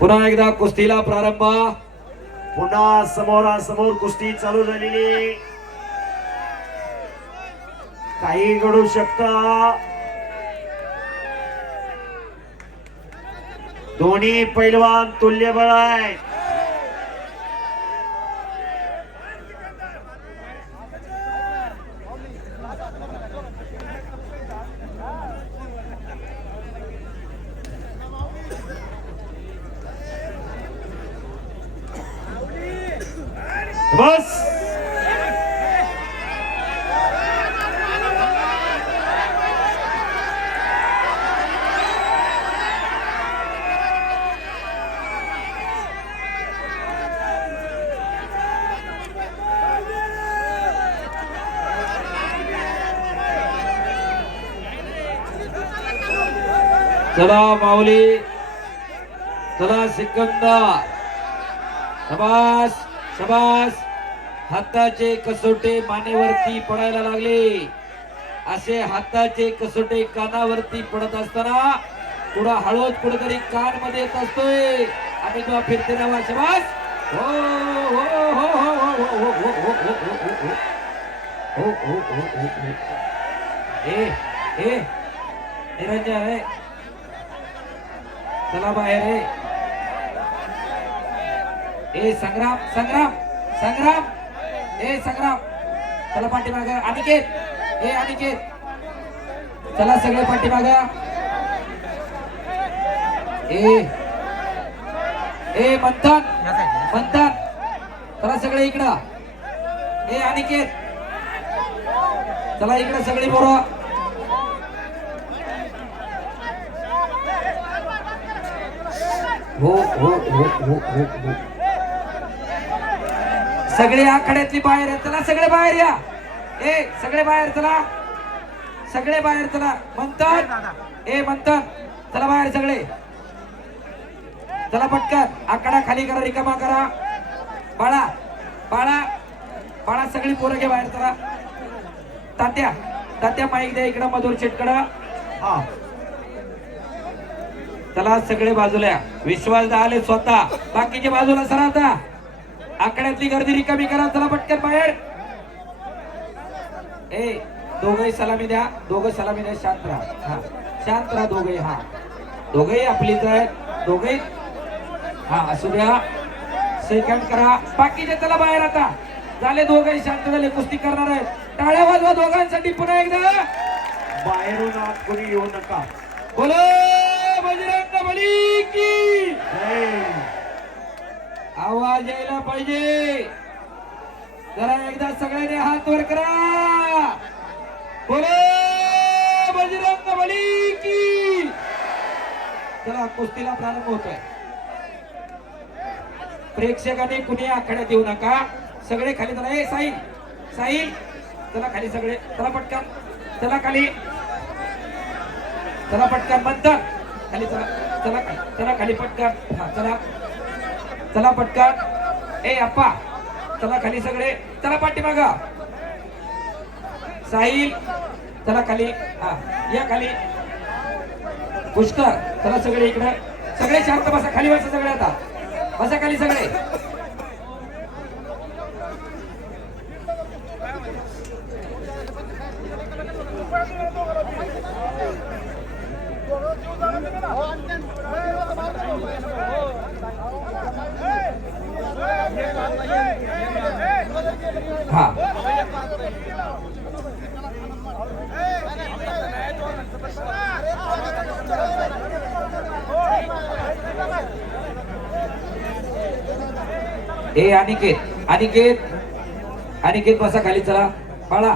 पुन्हा एकदा कुस्तीला प्रारंभ. पुन्हा समोरासमोर कुस्ती चालू झालेली. काही घडू शकतं. दोन्ही पैलवान तुल्यबळ आहेत. बस चला माऊली, चला सिकंदर. शबास शबास. हाताचे कसोटे मानेवरती पडायला लागले. असे हाताचे कसोटे कानावरती पडत असताना थोडा हळूच कुठेतरी कान मध्ये येत असतोय. आम्ही तो फिरते नावा. शबास. हो हो हो हो हो हो हो हो हो हो हो हो. ए निरंजन रे, चला बाहेर रे. ए संग्राम संग्राम संग्राम. ए संग्राम चला पाठीमाग. अनिकेत, ए अनिकेत चला सगळे पाठीमाग. ए मंथन मंथन चला सगळे इकडं. ए अनिकेत चला इकडं सगळी पोरं. हो हो हो हो हो हो. सगळे आखाड्यातली बाहेर आहे. चला सगळे बाहेर या. ए सगळे बाहेर चला. सगळे बाहेर चला. मंथन, ए मंथन चला बाहेर सगळे. चला पटकन आकडा खाली करा, रिकामा करा. बाळा बाळा बाळा सगळी पोरं घे बाहेर. चला तात्या तात्या माईक द्या इकडं मधुर शेटकडं. हा चला सगळे बाजूला. विश्वास आले स्वतः. बाकीचे बाजूला सरा. आता आकड्यातली गर्दी रिकामी करा. चला पटकन बाहेर. ए दोघही सलामी द्या. दोघं सलामी द्या. शांत राहा. हा शांत राहा दोघही. हा दोघही आपलीच आहेत. दोघही हा असू द्या. सेकंड करा. बाकीचे चला बाहेर. आता झाले दोघही शांत झाले. कुस्ती करणार आहेत. टाळ्या वाजवा दोघांसाठी पुन्हा एकदा. बाहेरून आत कोणी येऊ नका. बोलो बजरंग बली की जय. आवाज यायला पाहिजे. जरा एकदा सगळ्यांनी हात वर करा. बोलो बजरंग बली की. चला कुस्तीला प्रारंभ होतोय. प्रेक्षकांनी कुणी आखाड्यात येऊ नका. सगळे खाली चला. ए साहिल साहिल चला खाली सगळे. चला पटकन. चला खाली. चला पटकन. मंथन खाली चला. चला खाली. चला खाली पटकन. हा चला चला पटकन. ए अप्पा चला खाली सगळे. चला पाठीमाग. साहिल चला खाली. हा या खाली. पुष्कर चला सगळे इकडे. सगळे शांत बसा. खाली बसा सगळे. आता बसा खाली सगळे. हा ए अनिकेत अनिकेत अनिकेत बसा खाली. चला बाळा